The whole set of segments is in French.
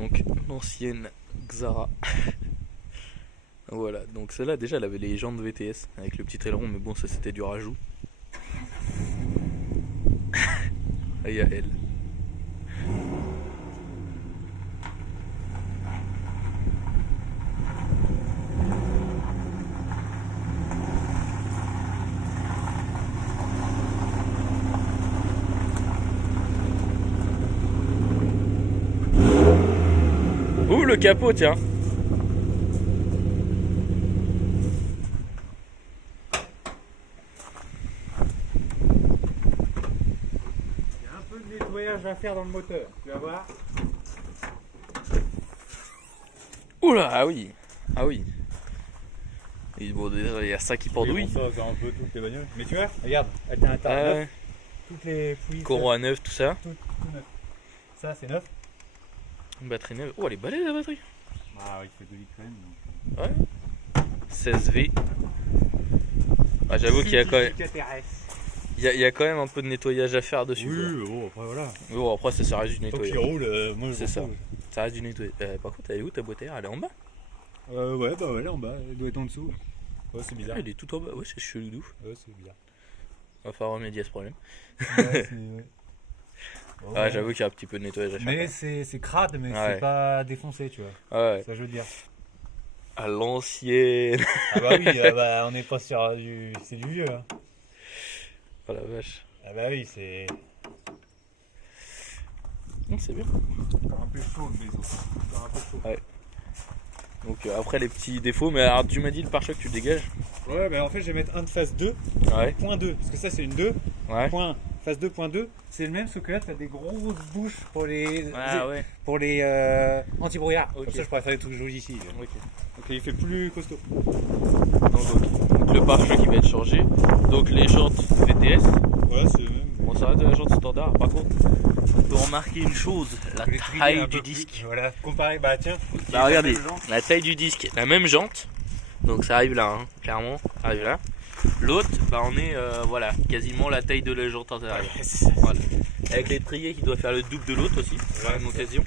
Donc l'ancienne Xara. Voilà, donc celle-là déjà elle avait les jantes VTS avec le petit aileron, mais bon ça c'était du rajout. Et il y a elle. Ouh le capot tiens. Nettoyage à faire dans le moteur, tu vas voir. Oula, ah oui, ah oui. Et bon, déjà, il y a ça qui pendouille. Ça va faire un peu toutes les bagnoles. Mais tu vois, regarde, alternateur neuf, toutes les fouilles. Courant à neuf, tout ça. Tout neuf. Ça c'est neuf. Une batterie neuve. Oh, elle est balèze la batterie. Ah oui, il fait 2 litres quand même. Ouais. 16V. Ah, j'avoue qu'il y a quand même. Il y a quand même un peu de nettoyage à faire dessus. Oui, bon, après voilà. Bon, après ça reste du Tant nettoyage. qu'il roule, moi je C'est ça. Ça reste du nettoyage. Par contre, elle est où ta boîte à air? Elle est en bas? Ouais, bah ouais, là en bas, elle doit être en dessous. Ouais, c'est bizarre. Ah, elle est tout en bas. Ouais, c'est chelou d'ouf. Ouais, c'est bizarre. Va falloir remédier à ce problème. Ouais, Oh, ouais, j'avoue qu'il y a un petit peu de nettoyage à faire. Mais c'est crade, mais ouais. c'est pas défoncé, tu vois. Ouais. Ça je veux dire. À l'ancienne. Ah bah oui, bah, on n'est pas sur du. C'est du vieux. Hein. Oh la vache. Ah bah oui, c'est. C'est bien. Un peu chaud le vaisseau. Un peu chaud. Ouais. Donc après les petits défauts, mais alors tu m'as dit le pare-choc tu le dégages. Ouais, bah en fait je vais mettre un de phase 2, Ouais. point 2, parce que ça c'est une 2, Ouais. point phase 2, point 2, c'est le même sauf que là t'as des grosses bouches pour les ouais. pour les anti-brouillard. Ok. Comme ça je pourrais faire des trucs jolis ici. Ok. Donc il fait plus costaud. Donc le pare-choc il va être changé. Donc les jantes VTS. Voilà, c'est le même. On s'arrête de la jante standard. Par contre, on peut remarquer une chose, la Les trier taille un du peu disque. plus. Voilà, comparé, bah tiens. Bah regardez, la taille du disque, la même jante. Donc ça arrive là, hein, clairement, ça arrive là. L'autre, bah on est voilà, quasiment la taille de la jante antérieure. Voilà. Avec les triers qui doivent faire le double de l'autre aussi, par la même occasion.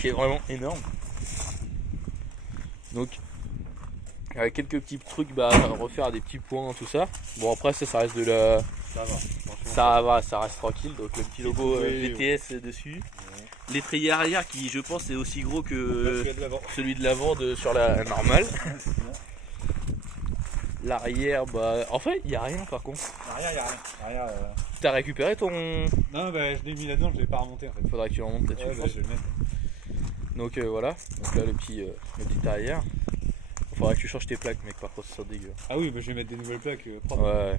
Qui est vraiment énorme. Donc avec quelques petits trucs, bah refaire des petits points, tout ça. Bon après ça reste de la. Ça va, Ça reste tranquille. Donc le petit logo VTS dessus. Ouais. L'étrier arrière qui je pense est aussi gros que celui de l'avant sur la normale. L'arrière, bah en fait il n'y a rien par contre. L'arrière, il n'y a rien. T'as récupéré ton. Non, bah je l'ai mis là-dedans, je ne l'ai pas remonté en fait. Faudra que tu remontes là-dessus. Ouais, bah, je vais le mettre. Donc voilà, donc là le petit arrière. Faudra que tu changes tes plaques mec, par contre ça sent dégueu. Ah oui, bah je vais mettre des nouvelles plaques propres. Ouais.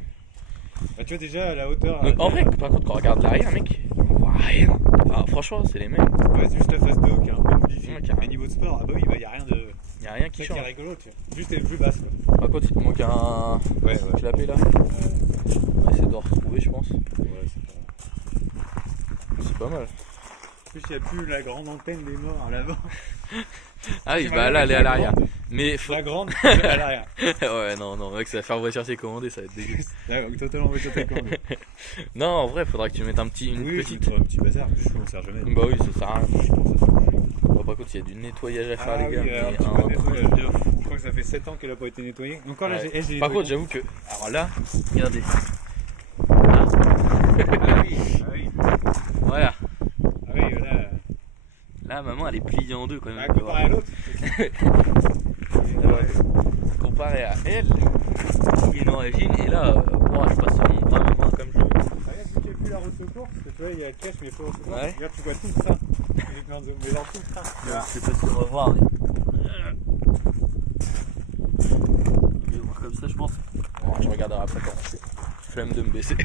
Bah tu vois déjà à la hauteur. Donc, en vrai, par contre quand on regarde l'arrière mec, on voit rien. Enfin franchement c'est les mêmes. Ouais, c'est juste la phase 2 qui est un peu modifiée. Ouais, carrément. Mais niveau de sport, ah bah oui, bah y a rien de. Y a rien qui C'est change. qui est rigolo, tu vois. Juste elle est plus basse quoi. Par contre il te manque un Ouais. clapet là. On va essayer de le retrouver je pense. Ouais, C'est pas mal. En plus, il n'y a plus la grande antenne des morts à l'avant. Ah oui, bah là elle est à l'arrière. Mais faut. La grande, c'est à l'arrière. Ouais, non, mec, ça va faire voiture télécommandée, ça va être dégueu. Là, totalement voiture télécommandée. Non, en vrai, faudra que tu mettes une Oui, petite. un petit bazar, je m'en sers jamais. Bah oui, ça sert à rien. Je pense que ça change. Bon, par contre, il y a du nettoyage à faire, les gars. Oui, Mais un petit peu de nettoyage. Je crois que ça fait 7 ans qu'elle n'a pas été nettoyée. Encore là, Ouais. j'ai Par contre, j'avoue que. Alors là, regardez. Ah oui, Voilà. Ah oui, là. Là, maman, elle est pliée en deux quand même. Ah, comparé à l'autre. Comparé à elle, qui est une origine, et là, moi, je passe mon temps avec moi comme je veux. Regarde, vu qu'il n'y a plus la roue de secours, parce que tu vois, il y a le cache, mais il n'y a plus la roue de secours. Ouais. Regarde, tu vois tout le train. Mais dans tout le train. Je sais pas si on va voir, mais. Je vais voir comme ça, je pense. Bon, je regarderai après quand c'est. Flemme de me baisser.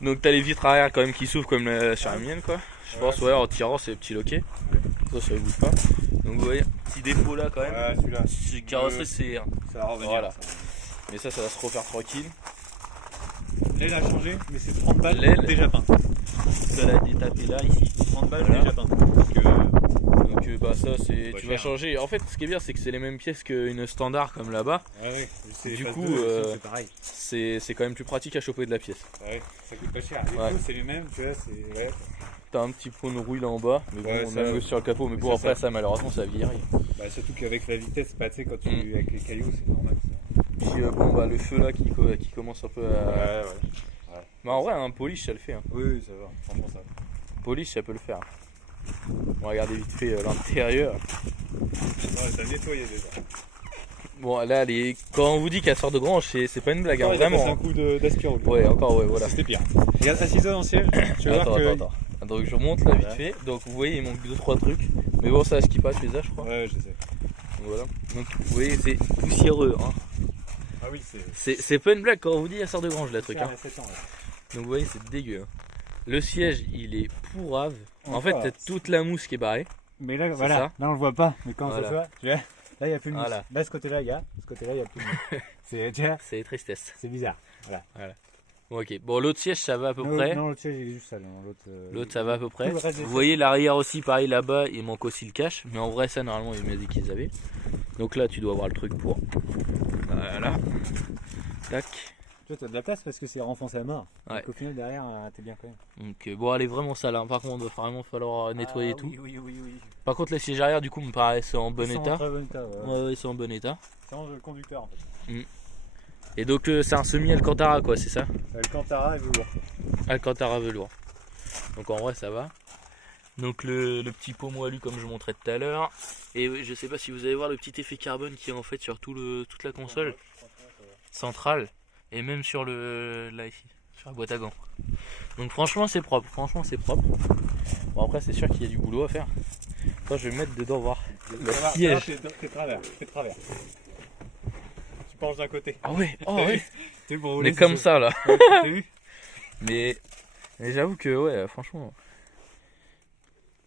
Donc, t'as les vitres arrière quand même qui s'ouvrent comme sur la mienne, quoi. Je pense, ouais, en tirant, c'est le petit loquet. Ça ne bouge pas. Donc, vous voyez, petit défaut là quand même. Ouais, celui-là. Carrosserie, c'est. Ça va revenir. Voilà. Mais ça va se refaire tranquille. L'aile a changé, mais c'est 30 balles L'aile. déjà peint. Ça l'a détapé là, ici. 30 balles Voilà. déjà peint. Donc, Bah, ça, c'est. Pas Tu cher. vas changer. En fait, ce qui est bien, c'est que c'est les mêmes pièces qu'une standard comme là-bas. ouais, c'est Du phase coup, 2, aussi, c'est pareil. C'est quand même plus pratique à choper de la pièce. Ouais, ça coûte pas cher. Les Ouais. taux, c'est les mêmes, tu vois, c'est. Ouais. t'as un petit peu de rouille là en bas, mais bon, Ouais, on ça, a le sur le capot, mais bon, ça, après ça, malheureusement, ça vieillit. Bah, surtout qu'avec la vitesse, bah, tu sais, quand tu avec les cailloux, c'est normal. Puis bon, bah le feu là qui commence un peu à. Ouais. Mais en vrai, un polish ça le fait. Hein. Oui, ça va, franchement, ça va. Polish ça peut le faire. On va regarder vite fait l'intérieur. Ouais, t'as nettoyé déjà. Bon, là, quand on vous dit qu'elle sort de grange, c'est pas une blague, hein, Ouais, vraiment. un Hein. coup d'aspirole. Ouais, encore, ouais, voilà. C'était pire. Regarde, assise dans le siège. Tu vas voir que... Attends. Donc je remonte là vite fait. Donc vous voyez, il manque 2-3 trucs. Mais bon, ça, ce qui passe, tu les as, je crois. Ouais, je sais. Donc, voilà. Donc vous voyez, c'est poussiéreux. Hein. Ah oui, C'est pas une blague quand on vous dit qu'elle sort de grange, la truc. Hein. 7 ans, ouais. Donc vous voyez, c'est dégueu. Hein. Le siège, il est pourrave. En fait, Voilà. t'as toute la mousse qui est barrée. Mais là, C'est voilà, ça. là on le voit pas. Mais quand Voilà. ça se voit, tu vois, là il n'y a plus de mousse. Voilà. Là, ce côté-là, il y a. Ce côté-là, il n'y a plus de mousse. C'est déjà, C'est tristesse. c'est bizarre. Bon, ok. Bon, l'autre siège, ça va à peu Non, près. non, l'autre siège, il est juste sale. L'autre, ça va à peu près. Tout le reste des Vous voyez l'arrière aussi, pareil là-bas, il manque aussi le cache. Mais en vrai, ça, normalement, il m'a dit qu'ils avaient. Donc là, tu dois avoir le truc pour. Voilà. Tac. Tu vois, t'as de la place parce que c'est renfoncé à mort. Ouais. Donc au final, derrière, t'es bien quand même. Donc, bon, elle est vraiment sale. Hein. Par contre, il va vraiment falloir nettoyer tout. Oui. Par contre, les sièges arrière, du coup, me paraissent en bon Ils sont état. en très bon état, ouais. Ouais, ils sont en bon état. C'est vraiment le conducteur en fait. Et donc, c'est un semi-Alcantara, quoi, c'est ça? Alcantara et velours. Alcantara velours. Donc, en vrai, ça va. Donc, le petit pot moelleux, comme je montrais tout à l'heure. Et je sais pas si vous allez voir le petit effet carbone qui est en fait sur toute la console centrale. Et même sur là ici, sur la boîte à gants. Donc, franchement, c'est propre. Bon, après, c'est sûr qu'il y a du boulot à faire. Toi, je vais me mettre dedans, voir le siège. T'es travers. Tu penches d'un côté. Ah ouais, oh ouais. T'es pour On rouler, est comme ça, là. Ouais, t'as vu? Mais j'avoue que, ouais, franchement.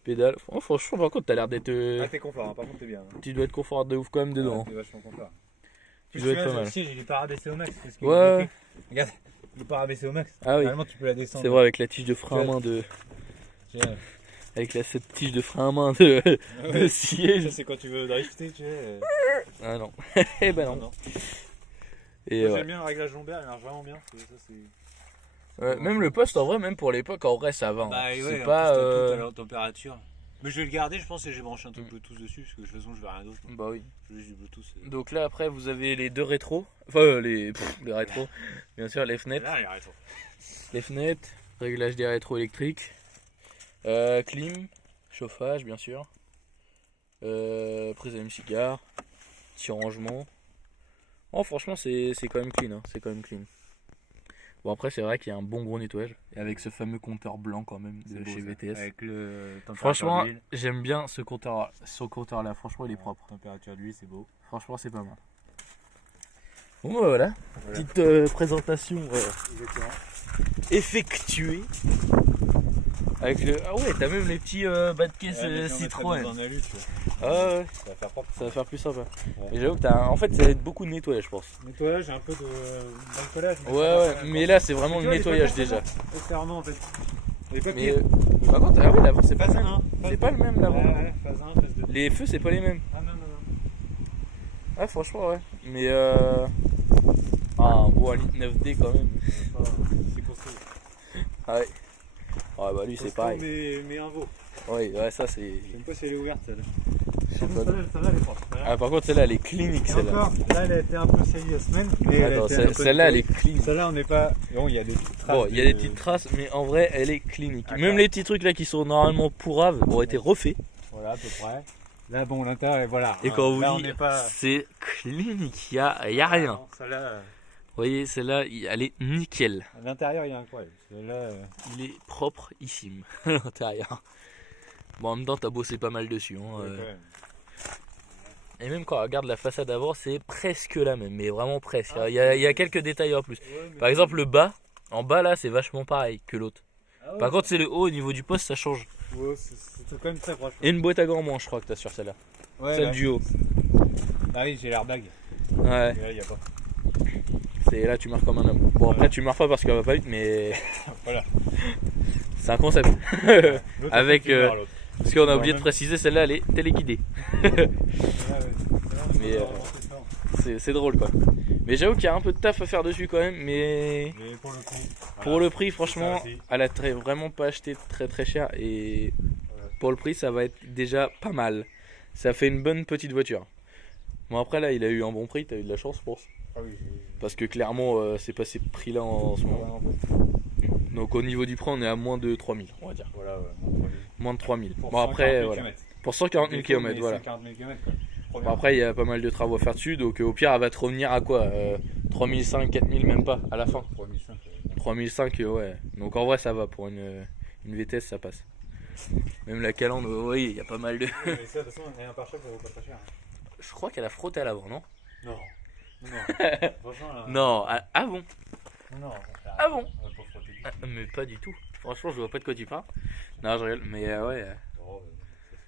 Pédale. Oh, franchement, par contre, t'as l'air d'être. Ah, t'es confort, hein. Par contre, t'es bien. Tu dois être confort de ouf quand même dedans. T'es vachement confort. Tu dois être pas mal. Le siège, il est pas rabaissé au max. Parce que Ouais. Regarde, il est pas rabaissé au max. Ah oui. Normalement, tu peux la descendre. C'est vrai, avec la tige de frein à main de. Tu vois. Avec cette tige de frein à main de Ça, siège. c'est quand tu veux drifter, tu sais. Ah non. Eh ben non. Et Moi, ouais. j'aime bien le réglage lombaire, il marche vraiment bien. Même le poste, en vrai, même pour l'époque, en vrai, ça va. Hein. Bah ouais, c'est en pas. plus, t'as tout à la température. Mais je vais le garder, je pense, et j'ai branché un truc Bluetooth dessus, parce que de toute façon, je vais rien d'autre. Bah oui. Je veux juste du Bluetooth. Donc là, après, vous avez les deux rétros. Enfin, les rétros. Bien sûr, les fenêtres. Là, il y a raison. Les fenêtres, réglage des rétros électriques, clim, chauffage bien sûr, prise allume-cigare, petit rangement. Oh franchement c'est quand même clean, hein. C'est quand même clean. Bon après c'est vrai qu'il y a un bon gros nettoyage, et avec ce fameux compteur blanc quand même de chez VTS. Avec le Franchement j'aime bien ce compteur là, franchement il est propre. Température d'huile, c'est beau. Franchement c'est pas mal. Bon bah voilà, petite présentation effectuée. Avec le... Ah ouais, t'as même les petits bas de caisse Citroën. Ah ouais, Ça va faire propre. ça va faire plus sympa. Ouais. Mais j'avoue que en fait ça va être beaucoup de nettoyage je pense. Nettoyage, un peu de bricolage. Ouais, mais là c'est vraiment le nettoyage déjà. C'est vraiment en fait. Les Mais papiers. par contre, ah ouais, l'avant c'est pas le Phase même. 1. C'est pas le même l'avant. Ouais, phase 1, phase 2. Les feux c'est pas les mêmes. Ah non. Ah franchement ouais. Mais ah bon un litre 9D quand même. C'est costaud. Ah ouais. Ouais bah lui c'est pareil. Mais un veau. Ouais ça c'est. J'aime pas si elle est ouverte celle-là. Celle-là, Celle-là elle est propre. Ah par contre celle-là elle est clinique Et celle-là. encore, là elle a été un peu salie la semaine. Mais Attends, celle-là elle est clean. Celle-là on n'est pas. Bon, il y a des petites traces. Bon, il y a des petites traces, mais en vrai, elle est clinique. Ah, Même ça. les petits trucs là qui sont normalement pourraves ont été refaits. Voilà, à peu près. Là, bon, l'intérieur, voilà. Et quand on là, vous on dit, n'est pas. c'est clinique, il y a rien. Non, celle-là, Vous voyez, celle-là, elle est nickel. à l'intérieur, il est incroyable. Celle-là. Il est propreissime à l'intérieur. Bon, en même temps, t'as bossé pas mal dessus. Hein, Ouais, quand même. Et même quand on regarde la façade avant, c'est presque la même, mais vraiment presque. Ah, Il y a quelques détails en plus. Ouais, mais- Par exemple, le bas, en bas là, c'est vachement pareil que l'autre. Ah ouais, Par contre, c'est le haut au niveau du poste, ça change. ouais, c'est quand même très proche. Et une boîte à gants en moins, je crois que t'as sur celle-là. Ouais, Celle là. du haut. Ah oui, j'ai l'airbag. Ouais. Et là, il n'y a pas. C'est là tu marches comme un homme. Bon après tu marches pas parce qu'elle va pas vite mais Voilà. c'est un concept. L'autre, Avec, il faut qu'il meure, l'autre. Parce qu'on a Ouais, oublié de même. préciser, celle-là elle est téléguidée. Ouais, ouais. Mais, c'est drôle quoi. Mais j'avoue qu'il y a un peu de taf à faire dessus quand même, mais pour le coup, pour le prix, franchement, aussi. elle a vraiment pas acheté très très cher. Et pour le prix, ça va être déjà pas mal. Ça fait une bonne petite voiture. Bon, après là, il a eu un bon prix, t'as eu de la chance, je pense. Ah oui, Parce que clairement, c'est pas ces prix-là en ce moment. Donc au niveau du prix, on est à moins de 3000, on va dire. Voilà, Moins de 3000. pour Bon, après, 140 000 voilà. kilomètres. Pour 140 000 km, voilà. 140 000 km, quoi. Bon, après, il y a pas mal de travaux à faire dessus. Donc au pire, elle va te revenir à quoi 3500, 4000, même pas, à la fin. 3005. 3005, ouais. Donc en vrai, ça va. Pour une vitesse, ça passe. Même la calandre, oui, il y a pas mal de. Mais ça, de toute façon, un pare-choc, ça vaut pas très cher. Je crois qu'elle a frotté à l'avant, non? Non. Franchement, là. Non, ah bon? Non. Ah bon? On va pas frotter du tout. Mais pas du tout. Franchement, je vois pas de quoi tu parles. Non, je rigole. Mais ouais. Oh,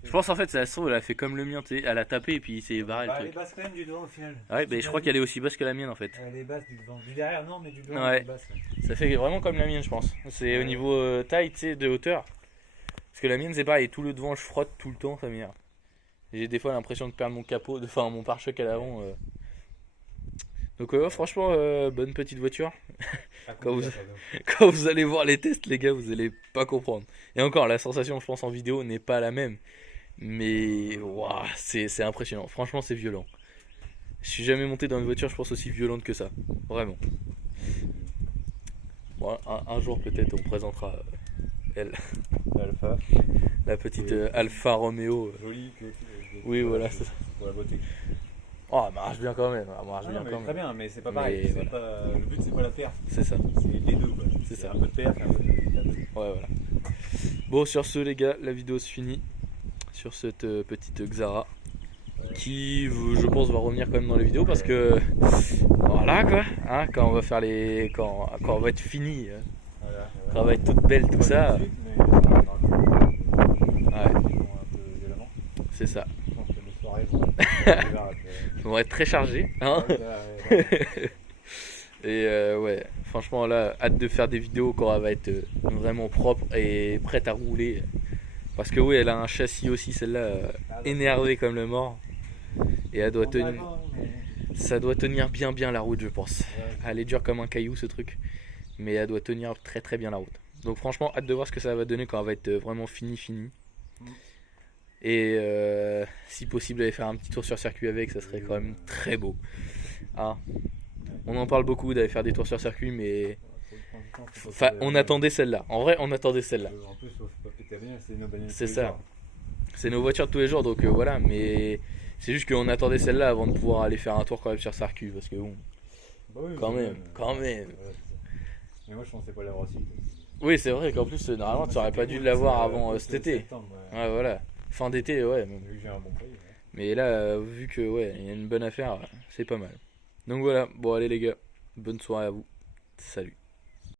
Je pense en fait, ça se trouve, elle a fait comme le mien, tu sais. Elle a tapé et puis il s'est barré le elle est truc. basse quand même du devant au final. Ouais, bah, je crois qu'elle est aussi basse que la mienne en fait. Elle est basse du devant. Du derrière, non, mais du devant, Ouais. elle est basse. Ça fait vraiment comme la mienne, je pense. C'est au niveau taille, tu sais, de hauteur. Parce que la mienne, c'est pareil. Tout le devant, je frotte tout le temps, ça m'énerve. J'ai des fois l'impression de perdre mon capot, enfin mon pare-choc à l'avant. Donc, franchement, bonne petite voiture. Quand vous allez voir les tests, les gars, vous allez pas comprendre. Et encore, la sensation, je pense, en vidéo n'est pas la même. Mais, waouh, c'est impressionnant. Franchement, c'est violent. Je suis jamais monté dans une voiture, je pense, aussi violente que ça. Vraiment. Bon, un jour, peut-être, on présentera elle. Alpha. La petite Oui. Alfa Romeo. Jolie. Oui, voilà, c'est ça. Pour la beauté. Oh, elle marche bien quand même. Elle marche Ah bien non, mais quand très même. bien, mais c'est pas Mais pareil. C'est voilà. pas... Le but, c'est pas la perf. C'est ça. C'est les deux, quoi. C'est ça. Un peu de perf et un peu de. Ouais, voilà. Bon, sur ce, les gars, la vidéo se finit sur cette petite Xara qui, je pense, va revenir quand même dans les vidéos parce que voilà quoi, hein, quand on va faire les, quand on va être fini, Voilà. quand on va être toute belle, tout ça, Tout de suite, mais ça va ouais, un peu violemment. c'est ça. Je pense que les soirées vont. On va être très chargés, hein. Et ouais, franchement là, hâte de faire des vidéos quand elle va être vraiment propre et prête à rouler. Parce que oui, elle a un châssis aussi, celle-là, énervé comme le mort. Et elle doit tenir, ça doit tenir bien la route, je pense. Elle est dure comme un caillou ce truc, mais elle doit tenir très bien la route. Donc franchement, hâte de voir ce que ça va donner quand elle va être vraiment fini. Et si possible, aller faire un petit tour sur circuit avec, ça serait quand même très beau. Ah. On en parle beaucoup d'aller faire des tours sur circuit, mais enfin, on attendait celle-là. En vrai, on attendait celle-là. En plus, faut pas péter rien, c'est nos bagnoles. C'est ça. C'est nos voitures de tous les jours, donc voilà. Mais c'est juste qu'on attendait celle-là avant de pouvoir aller faire un tour quand même sur circuit, parce que bon. Bah oui, Quand même. Ouais, mais moi, je pensais pas l'avoir aussi. Oui, c'est vrai qu'en plus, normalement, tu aurais pas dû l'avoir avant cet été. Ouais, voilà. Fin d'été, ouais. Même. Vu que j'ai un bon prix. Mais là, vu que ouais, il y a une bonne affaire, c'est pas mal. Donc voilà. Bon, allez les gars, bonne soirée à vous. Salut.